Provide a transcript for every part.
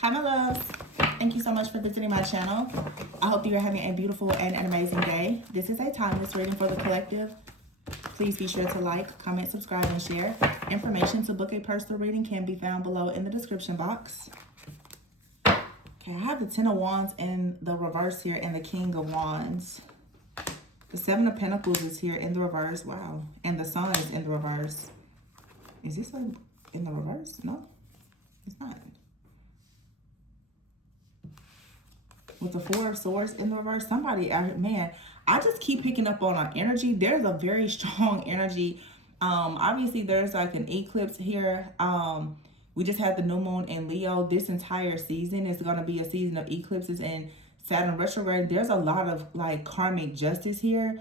Hi, my loves. Thank you so much for visiting my channel. I hope you're having a beautiful and an amazing day. This is a timeless reading for the collective. Please be sure to like, comment, subscribe, and share. Information to book a personal reading can be found below in the description box. Okay, I have the Ten of Wands in the reverse here and the King of Wands. The Seven of Pentacles is here in the reverse. Wow. And the Sun is in the reverse. Is this like in the reverse? No, it's not. With the Four of Swords in the reverse, somebody out here, man, I just keep picking up on our energy. There's a very strong energy. Obviously there's like an eclipse here. We just had the new moon in Leo. This entire season is going to be a season of eclipses and Saturn retrograde. There's a lot of like karmic justice here.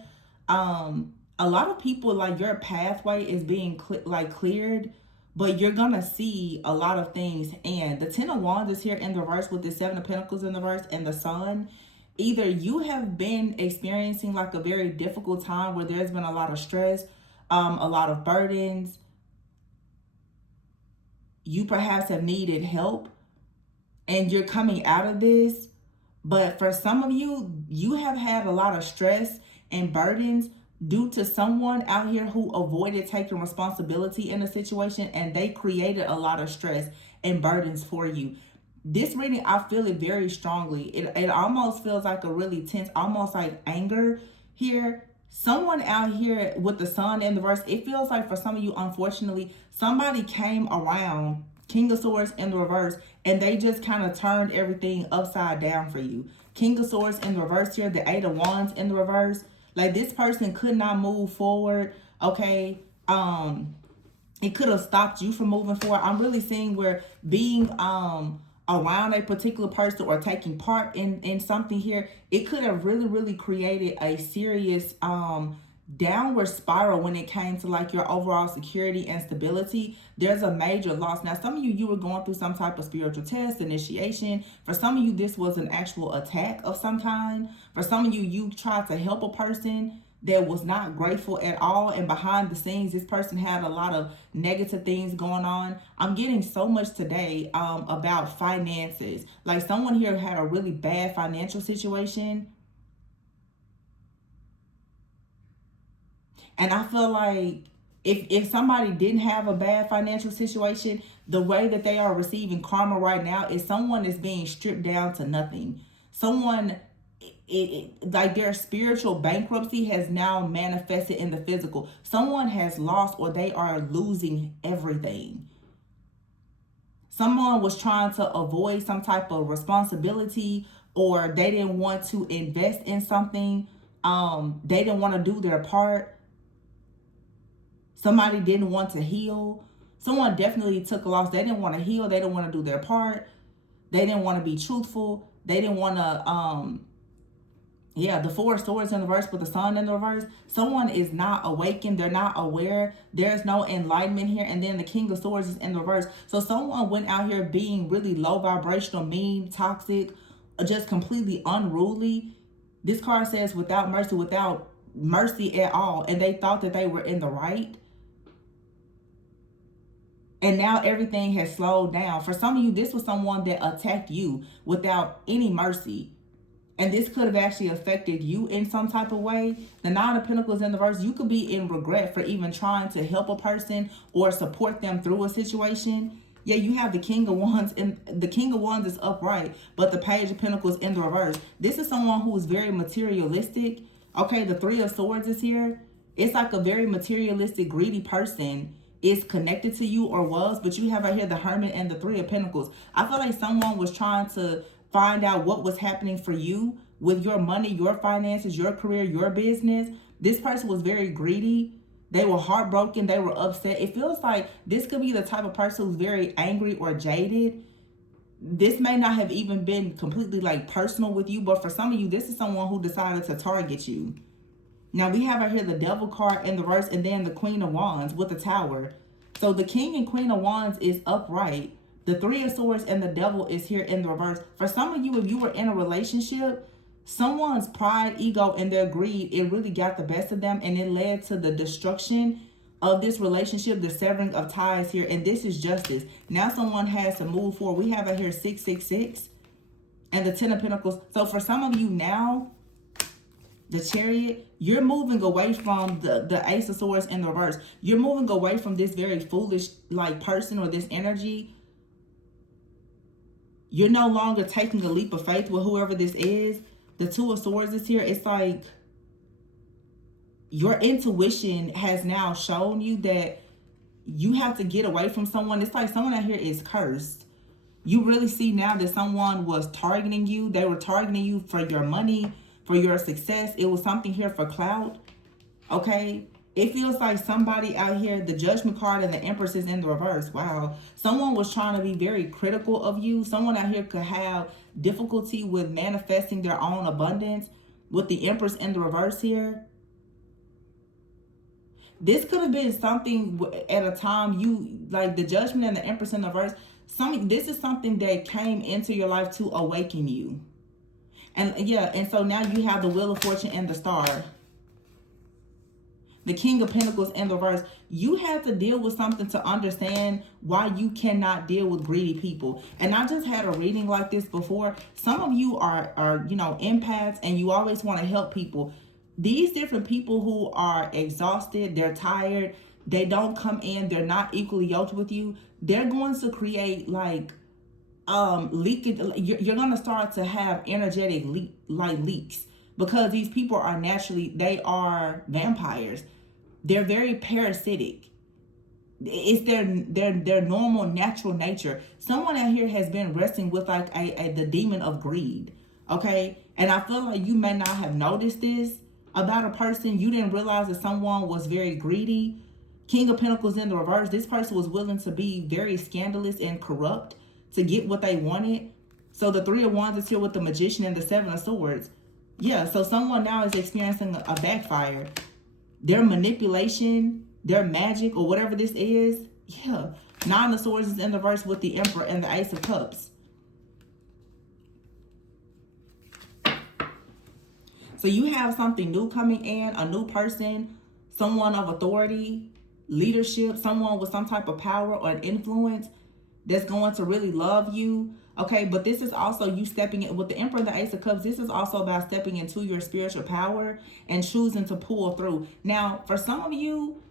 A lot of people, like, your pathway is being cleared, but you're gonna see a lot of things. And the Ten of Wands is here in the reverse with the Seven of Pentacles in the reverse and the Sun. Either you have been experiencing like a very difficult time where there's been a lot of stress, a lot of burdens. You perhaps have needed help and you're coming out of this. But for some of you, you have had a lot of stress and burdens due to someone out here who avoided taking responsibility in a situation, and they created a lot of stress and burdens for you. This reading, I feel it very strongly. It almost feels like a really tense, almost like anger here. Someone out here with the Sun in the reverse, it feels like for some of you, unfortunately, somebody came around, King of Swords in the reverse, and they just kind of turned everything upside down for you. King of Swords in the reverse here, the Eight of Wands in the reverse. Like, this person could not move forward, okay? It could have stopped you from moving forward. I'm really seeing where being around a particular person or taking part in something here, it could have really created a serious downward spiral when it came to like your overall security and stability. There's a major loss. Now, some of you were going through some type of spiritual test, initiation. For some of you, this was an actual attack of some kind. For some of you, you tried to help a person that was not grateful at all, and behind the scenes this person had a lot of negative things going on. I'm getting so much today about finances. Like, someone here had a really bad financial situation. And I feel like if somebody didn't have a bad financial situation, the way that they are receiving karma right now is someone is being stripped down to nothing. Someone, like, their spiritual bankruptcy has now manifested in the physical. Someone has lost, or they are losing everything. Someone was trying to avoid some type of responsibility, or they didn't want to invest in something. They didn't want to do their part. Somebody didn't want to heal. Someone definitely took a loss. They didn't want to heal. They didn't want to do their part. They didn't want to be truthful. They didn't want to, the Four of Swords in the reverse with the Sun in the reverse. Someone is not awakened. They're not aware. There's no enlightenment here. And then the King of Swords is in the reverse. So someone went out here being really low vibrational, mean, toxic, just completely unruly. This card says without mercy at all. And they thought that they were in the right. And now everything has slowed down. For some of you, this was someone that attacked you without any mercy. And this could have actually affected you in some type of way. The Nine of Pentacles in the reverse, you could be in regret for even trying to help a person or support them through a situation. Yeah, you have the King of Wands, and the King of Wands is upright, but the Page of Pentacles in the reverse. This is someone who is very materialistic. Okay, the Three of Swords is here. It's like a very materialistic, greedy person is connected to you, or was, but you have right here the Hermit and the Three of Pentacles. I feel like someone was trying to find out what was happening for you with your money, your finances, your career, your business. This person was very greedy. They were heartbroken. They were upset. It feels like this could be the type of person who's very angry or jaded. This may not have even been completely like personal with you, but for some of you, this is someone who decided to target you. Now, we have right here the Devil card in the reverse, and then the Queen of Wands with the Tower. So the King and Queen of Wands is upright. The Three of Swords and the Devil is here in the reverse. For some of you, if you were in a relationship, someone's pride, ego, and their greed, it really got the best of them, and it led to the destruction of this relationship, the severing of ties here, and this is justice. Now someone has to move forward. We have out here 666 and the 10 of Pentacles. So for some of you now, the Chariot, you're moving away from the Ace of Swords in the reverse. You're moving away from this very foolish like person or this energy. You're no longer taking a leap of faith with whoever this is. The Two of Swords is here. It's like your intuition has now shown you that you have to get away from someone. It's like someone out here is cursed. You really see now that someone was targeting you. They were targeting you for your money, for your success. It was something here for clout. Okay? It feels like somebody out here, the Judgment card and the Empress is in the reverse. Wow. Someone was trying to be very critical of you. Someone out here could have difficulty with manifesting their own abundance with the Empress in the reverse here. This could have been something at a time you, like the Judgment and the Empress in the reverse. This is something that came into your life to awaken you. And yeah, and so now you have the Wheel of Fortune and the Star. The King of Pentacles in the reverse. You have to deal with something to understand why you cannot deal with greedy people. And I just had a reading like this before. Some of you are you know, empaths, and you always want to help people. These different people who are exhausted, they're tired, they don't come in, they're not equally yoked with you. They're going to create like leakage. You're going to start to have energetic leaks, because these people are naturally, they are vampires. They're very parasitic. It's their normal natural nature. Someone out here has been wrestling with like the demon of greed. Okay, and I feel like you may not have noticed this about a person. You didn't realize that someone was very greedy. King of Pentacles in the reverse. This person was willing to be very scandalous and corrupt to get what they wanted. So the Three of Wands is here with the Magician and the Seven of Swords. Yeah, so someone now is experiencing a backfire. Their manipulation, their magic, or whatever this is. Yeah. Nine of Swords is in the reverse with the Emperor and the Ace of Cups. So you have something new coming in, a new person, someone of authority, leadership, someone with some type of power or an influence that's going to really love you. Okay, but this is also you stepping in with the Emperor and the Ace of Cups. This is also about stepping into your spiritual power and choosing to pull through. Now, for some of you,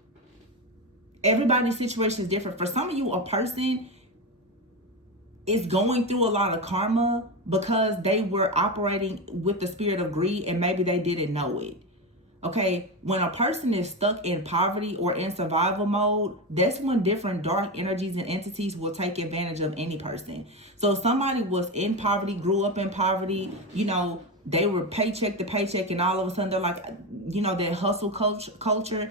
everybody's situation is different. For some of you, a person is going through a lot of karma because they were operating with the spirit of greed and maybe they didn't know it. Okay, when a person is stuck in poverty or in survival mode, that's when different dark energies and entities will take advantage of any person. So if somebody was in poverty, grew up in poverty, you know, they were paycheck to paycheck, and all of a sudden they're like, you know, that hustle culture.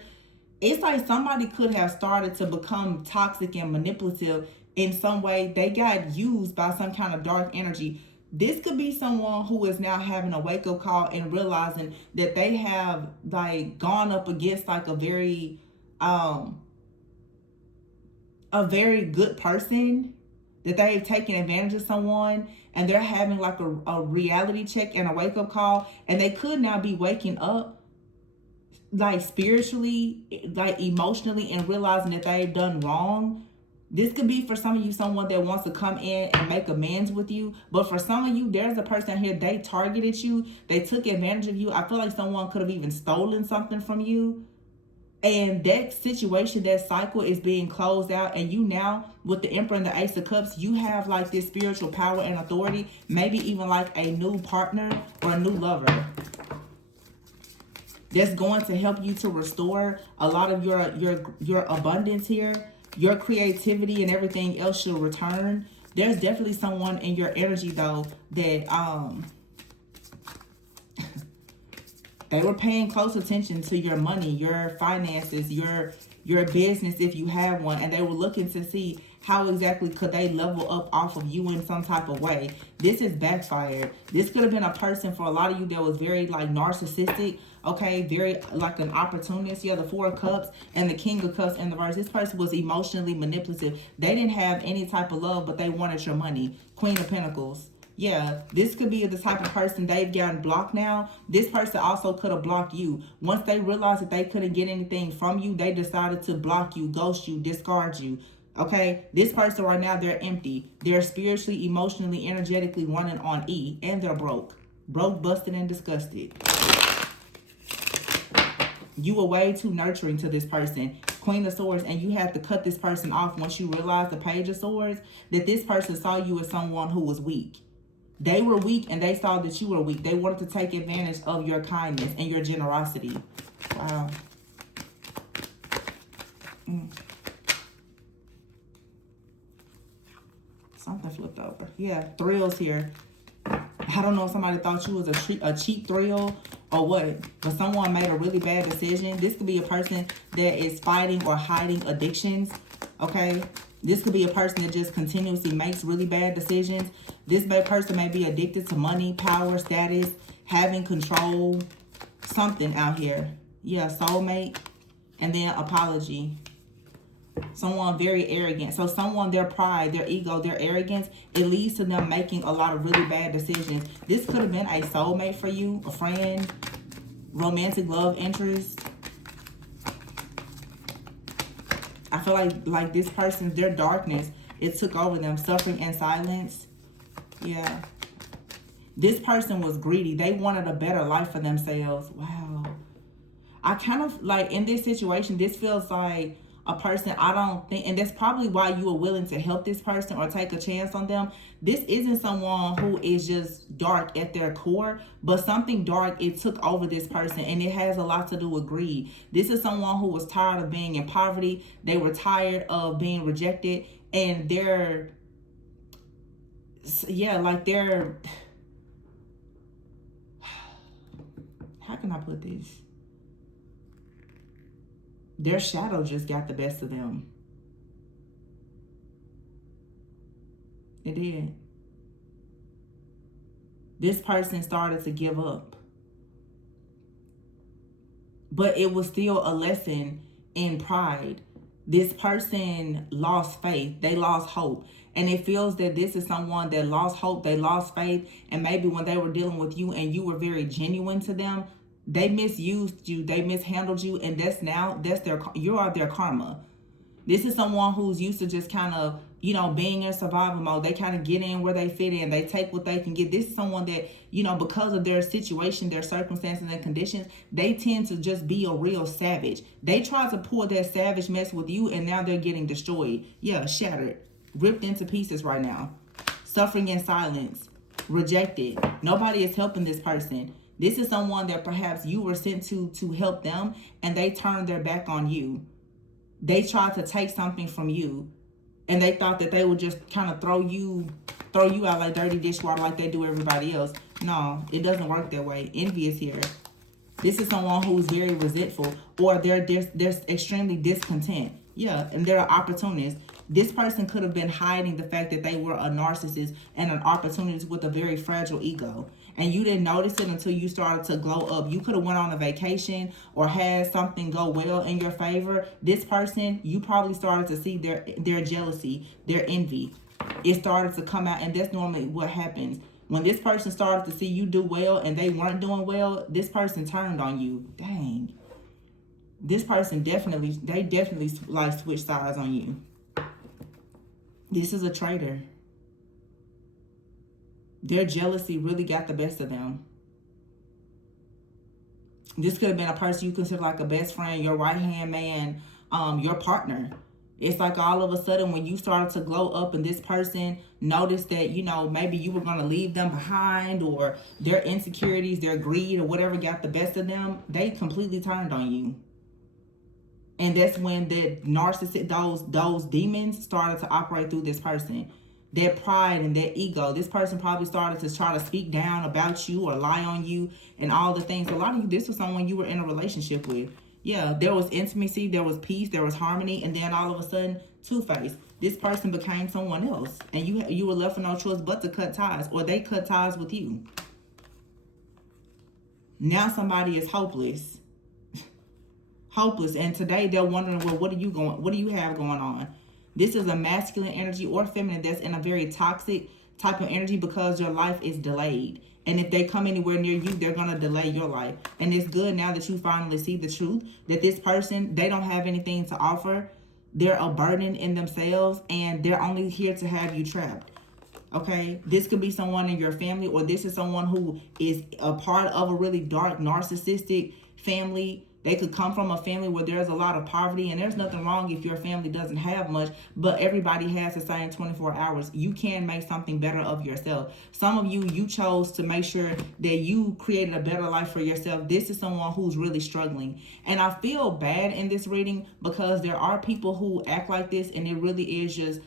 It's like somebody could have started to become toxic and manipulative in some way. They got used by some kind of dark energy. This could be someone who is now having a wake-up call and realizing that they have like gone up against like a very good person, that they've taken advantage of someone, and they're having like a reality check and a wake-up call, and they could now be waking up like spiritually, like emotionally, and realizing that they've done wrong. This could be for some of you someone that wants to come in and make amends with you. But for some of you, there's a person here, they targeted you. They took advantage of you. I feel like someone could have even stolen something from you. And that situation, that cycle is being closed out. And you now, with the Emperor and the Ace of Cups, you have like this spiritual power and authority. Maybe even like a new partner or a new lover that's going to help you to restore a lot of your abundance here. Your creativity and everything else should return. There's definitely someone in your energy though that they were paying close attention to your money, your finances, your business if you have one, and they were looking to see how exactly could they level up off of you in some type of way. This is backfired. This could have been a person for a lot of you that was very like narcissistic. Okay, very like an opportunist. Yeah, the Four of Cups and the King of Cups in the reverse. This person was emotionally manipulative. They didn't have any type of love, but they wanted your money. Queen of Pentacles. Yeah, this could be the type of person they've gotten blocked now. This person also could have blocked you. Once they realized that they couldn't get anything from you, they decided to block you, ghost you, discard you. Okay, this person right now, they're empty. They're spiritually, emotionally, energetically running on E, and they're broke. Broke, busted, and disgusted. You were way too nurturing to this person. Queen of Swords, and you had to cut this person off once you realized the Page of Swords, that this person saw you as someone who was weak. They were weak and they saw that you were weak. They wanted to take advantage of your kindness and your generosity. Wow. Something flipped over. Yeah, thrills here. I don't know if somebody thought you was a cheap thrill or what, but someone made a really bad decision. This could be a person that is fighting or hiding addictions, okay? This could be a person that just continuously makes really bad decisions. This bad person may be addicted to money, power, status, having control, something out here. Yeah, soulmate, and then apology. Someone very arrogant. So someone, their pride, their ego, their arrogance, it leads to them making a lot of really bad decisions. This could have been a soulmate for you, a friend, romantic love interest. I feel like this person, their darkness, it took over them, suffering in silence. Yeah. This person was greedy. They wanted a better life for themselves. Wow. I kind of like in this situation, this feels like a person I don't think, and that's probably why you were willing to help this person or take a chance on them. This isn't someone who is just dark at their core, but something dark, it took over this person, and it has a lot to do with greed. This is someone who was tired of being in poverty. They were tired of being rejected, and they're, yeah, like they're, how can I put this? Their shadow just got the best of them. It did. This person started to give up. But it was still a lesson in pride. This person lost faith. They lost hope. And it feels that this is someone that lost hope. They lost faith. And maybe when they were dealing with you and you were very genuine to them, they misused you, they mishandled you, and you are their karma. This is someone who's used to just kind of, being in survival mode. They kind of get in where they fit in. They take what they can get. This is someone that, because of their situation, their circumstances and conditions, they tend to just be a real savage. They try to pull that savage mess with you, and now they're getting destroyed. Yeah, shattered, ripped into pieces right now. Suffering in silence, rejected. Nobody is helping this person. This is someone that perhaps you were sent to help them, and they turned their back on you. They tried to take something from you, and they thought that they would just kind of throw you out like dirty dishwater like they do everybody else. No, it doesn't work that way. Envy is here. This is someone who's very resentful, or they're extremely discontent. Yeah, and they're an opportunist. This person could have been hiding the fact that they were a narcissist and an opportunist with a very fragile ego. And you didn't notice it until you started to glow up. You could have went on a vacation or had something go well in your favor. This person, you probably started to see their jealousy, their envy. It started to come out, and that's normally what happens. When this person started to see you do well and they weren't doing well, this person turned on you. Dang. This person definitely like switched sides on you. This is a traitor. Their jealousy really got the best of them. This could have been a person you consider like a best friend, your right-hand man, your partner. It's like all of a sudden when you started to glow up and this person noticed that, maybe you were going to leave them behind, or their insecurities, their greed, or whatever got the best of them, they completely turned on you. And that's when the narcissist, those demons started to operate through this person. Their pride and their ego. This person probably started to try to speak down about you or lie on you and all the things. A lot of you, this was someone you were in a relationship with. Yeah, there was intimacy, there was peace, there was harmony, and then all of a sudden, two-face. This person became someone else, and you were left with no choice but to cut ties, or they cut ties with you. Now somebody is hopeless. Hopeless, and today they're wondering, well, what do you have going on? This is a masculine energy or feminine that's in a very toxic type of energy because your life is delayed. And if they come anywhere near you, they're going to delay your life. And it's good now that you finally see the truth that this person, they don't have anything to offer. They're a burden in themselves and they're only here to have you trapped. Okay, this could be someone in your family, or this is someone who is a part of a really dark narcissistic family. They could come from a family where there's a lot of poverty, and there's nothing wrong if your family doesn't have much, but everybody has the same 24 hours. You can make something better of yourself. Some of you chose to make sure that you created a better life for yourself. This is someone who's really struggling. And I feel bad in this reading because there are people who act like this, and it really is just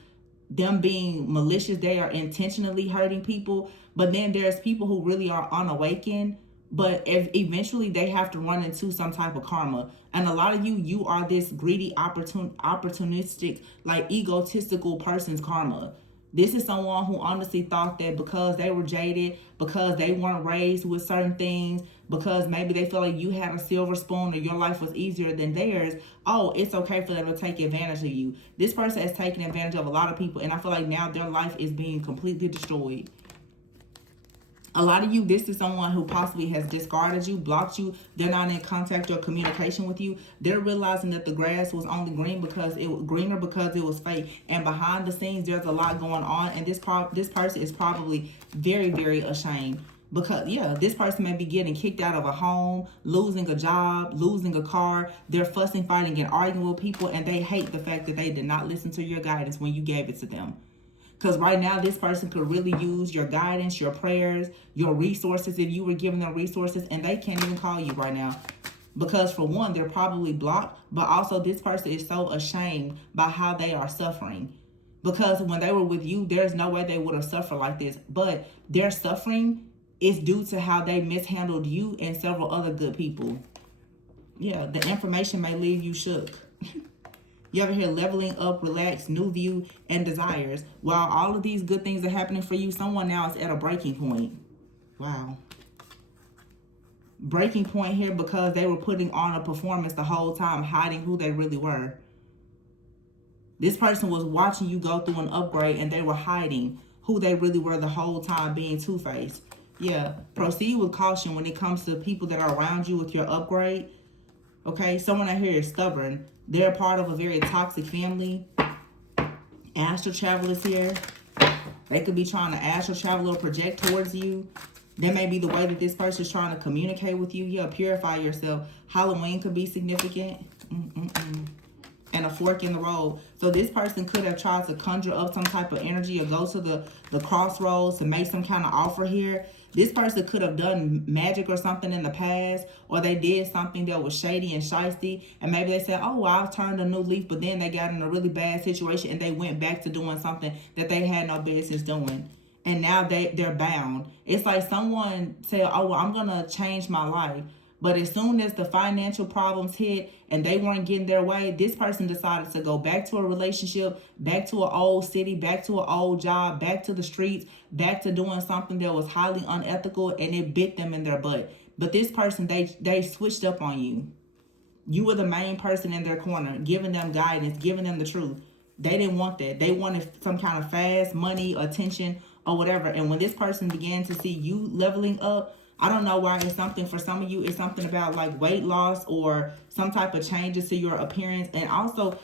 them being malicious. They are intentionally hurting people. But then there's people who really are unawakened, but if eventually they have to run into some type of karma. And a lot of you are this greedy, opportunistic, like egotistical person's karma. This is someone who honestly thought that because they were jaded, because they weren't raised with certain things, because maybe they feel like you had a silver spoon or your life was easier than theirs, oh, it's okay for them to take advantage of you. This person has taken advantage of a lot of people, and I feel like now their life is being completely destroyed. A lot of you, this is someone who possibly has discarded you, blocked you. They're not in contact or communication with you. They're realizing that the grass was only greener because it was fake. And behind the scenes, there's a lot going on. And this person is probably very, very ashamed. Because, yeah, this person may be getting kicked out of a home, losing a job, losing a car. They're fussing, fighting, and arguing with people. And they hate the fact that they did not listen to your guidance when you gave it to them. Because right now, this person could really use your guidance, your prayers, your resources, if you were giving them resources, and they can't even call you right now. Because for one, they're probably blocked, but also this person is so ashamed by how they are suffering. Because when they were with you, there's no way they would have suffered like this. But their suffering is due to how they mishandled you and several other good people. Yeah, the information may leave you shook. You ever hear leveling up, relax, new view, and desires? While all of these good things are happening for you, someone now is at a breaking point. Wow. Breaking point here because they were putting on a performance the whole time, hiding who they really were. This person was watching you go through an upgrade and they were hiding who they really were the whole time, being two-faced. Yeah, proceed with caution when it comes to people that are around you with your upgrade. Okay, someone out here is stubborn. They're a part of a very toxic family. Astral travelers here. They could be trying to astral travel or project towards you. That may be the way that this person is trying to communicate with you. Yeah, purify yourself. Halloween could be significant. And a fork in the road. So this person could have tried to conjure up some type of energy or go to the crossroads to make some kind of offer here. This person could have done magic or something in the past, or they did something that was shady and shysty, and maybe they said, oh, well, I've turned a new leaf, but then they got in a really bad situation and they went back to doing something that they had no business doing. And now they're bound. It's like someone said, oh, well, I'm going to change my life. But as soon as the financial problems hit and they weren't getting their way, this person decided to go back to a relationship, back to an old city, back to an old job, back to the streets, back to doing something that was highly unethical, and it bit them in their butt. But this person, they switched up on you. You were the main person in their corner, giving them guidance, giving them the truth. They didn't want that. They wanted some kind of fast money, attention, or whatever. And when this person began to see you leveling up, I don't know why, it's something for some of you, it's something about like weight loss or some type of changes to your appearance, and also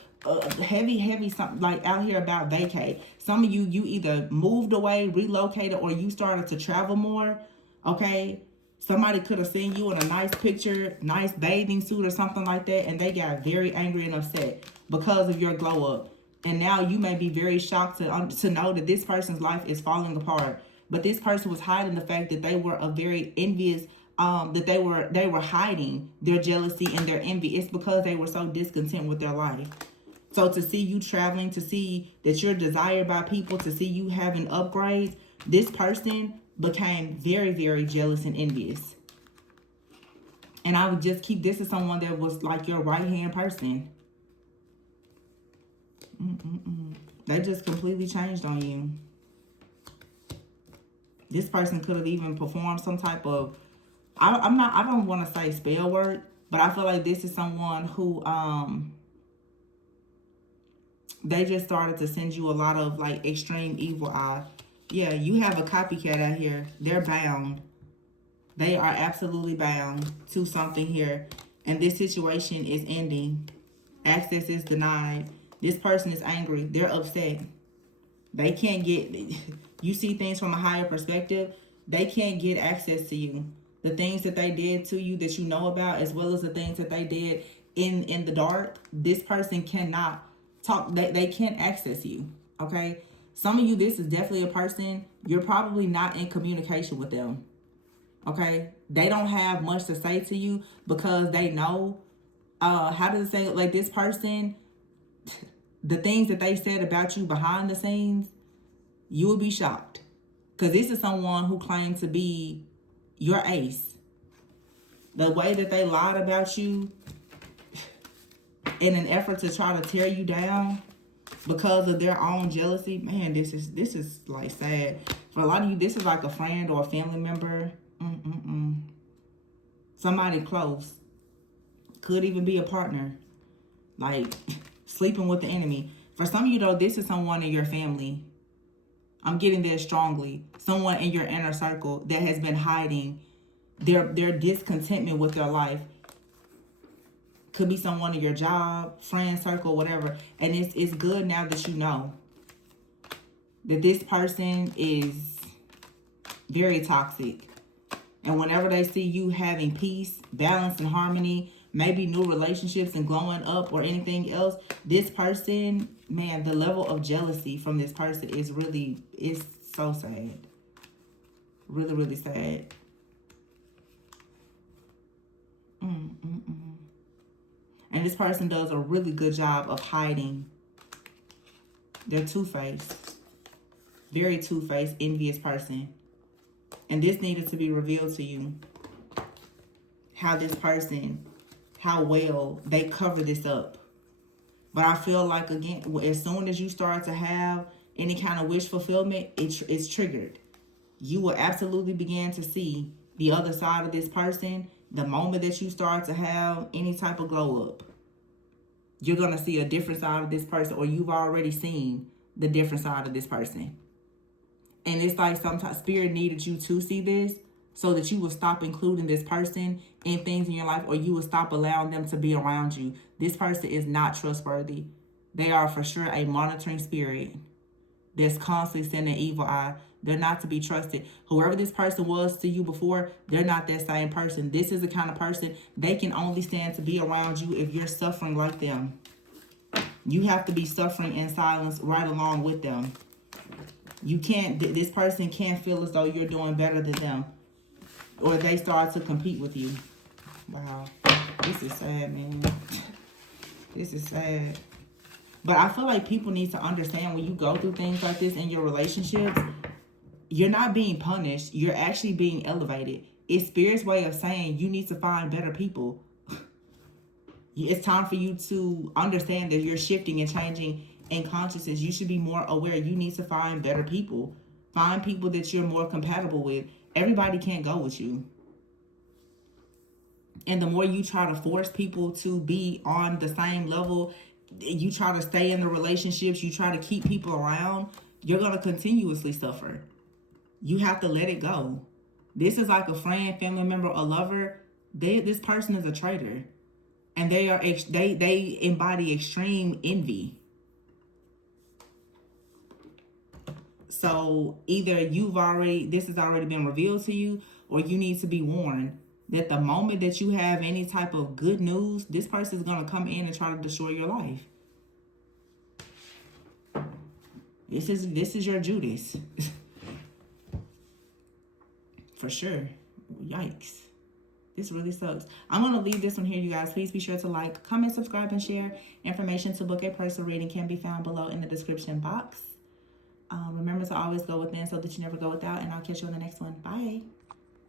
heavy something like out here about vacate. Some of you either moved away, relocated, or you started to travel more. Okay, somebody could have seen you in a nice picture, nice bathing suit or something like that, and they got very angry and upset because of your glow up. And now you may be very shocked to know that this person's life is falling apart. But this person was hiding the fact that they were a very envious, that they were hiding their jealousy and their envy. It's because they were so discontent with their life. So to see you traveling, to see that you're desired by people, to see you having upgrades, this person became very, very jealous and envious. And I would just keep, this is someone that was like your right-hand person. They just completely changed on you. This person could have even performed some type of, I don't want to say spell work, but I feel like this is someone who, they just started to send you a lot of like extreme evil eye. Yeah, you have a copycat out here. They're bound. They are absolutely bound to something here. And this situation is ending. Access is denied. This person is angry. They're upset. They can't get, you see things from a higher perspective. They can't get access to you. The things that they did to you that you know about, as well as the things that they did in the dark, this person cannot talk. They can't access you. Okay? Some of you, this is definitely a person, you're probably not in communication with them. Okay? They don't have much to say to you because they know, how does it say, like this person, the things that they said about you behind the scenes, you will be shocked. Because this is someone who claimed to be your ace. The way that they lied about you in an effort to try to tear you down because of their own jealousy, man, this is like sad. For a lot of you, this is like a friend or a family member. Somebody close. Could even be a partner. Like sleeping with the enemy. For some of you though, this is someone in your family. I'm getting there strongly. Someone in your inner circle that has been hiding their discontentment with their life. Could be someone in your job, friend circle, whatever. And it's good now that you know that this person is very toxic. And whenever they see you having peace, balance, and harmony, maybe new relationships and glowing up or anything else, this person, man, the level of jealousy from this person is so sad. Really, really sad. And this person does a really good job of hiding. They're two-faced. Very two-faced, envious person. And this needed to be revealed to you. How this person, how well they cover this up. But I feel like, again, as soon as you start to have any kind of wish fulfillment, it's triggered. You will absolutely begin to see the other side of this person the moment that you start to have any type of glow up. You're going to see a different side of this person, or you've already seen the different side of this person. And it's like sometimes Spirit needed you to see this so that you will stop including this person in things in your life, or you will stop allowing them to be around you. This person is not trustworthy. They are for sure a monitoring spirit that's constantly sending an evil eye. They're not to be trusted. Whoever this person was to you before, they're not that same person. This is the kind of person, they can only stand to be around you if you're suffering like them. You have to be suffering in silence right along with them. You can't, this person can't feel as though you're doing better than them, or they start to compete with you. Wow. This is sad, man. This is sad. But I feel like people need to understand when you go through things like this in your relationships, you're not being punished. You're actually being elevated. It's Spirit's way of saying you need to find better people. It's time for you to understand that you're shifting and changing in consciousness. You should be more aware. You need to find better people. Find people that you're more compatible with. Everybody can't go with you. And the more you try to force people to be on the same level, you try to stay in the relationships, you try to keep people around, you're going to continuously suffer. You have to let it go. This is like a friend, family member, a lover. This person is a traitor. And they embody extreme envy. So either this has already been revealed to you, or you need to be warned that the moment that you have any type of good news, this person is going to come in and try to destroy your life. This is your Judas. For sure. Yikes. This really sucks. I'm going to leave this one here, you guys. Please be sure to like, comment, subscribe, and share. Information to book a personal reading can be found below in the description box. Remember to always go within so that you never go without, and I'll catch you on the next one. Bye.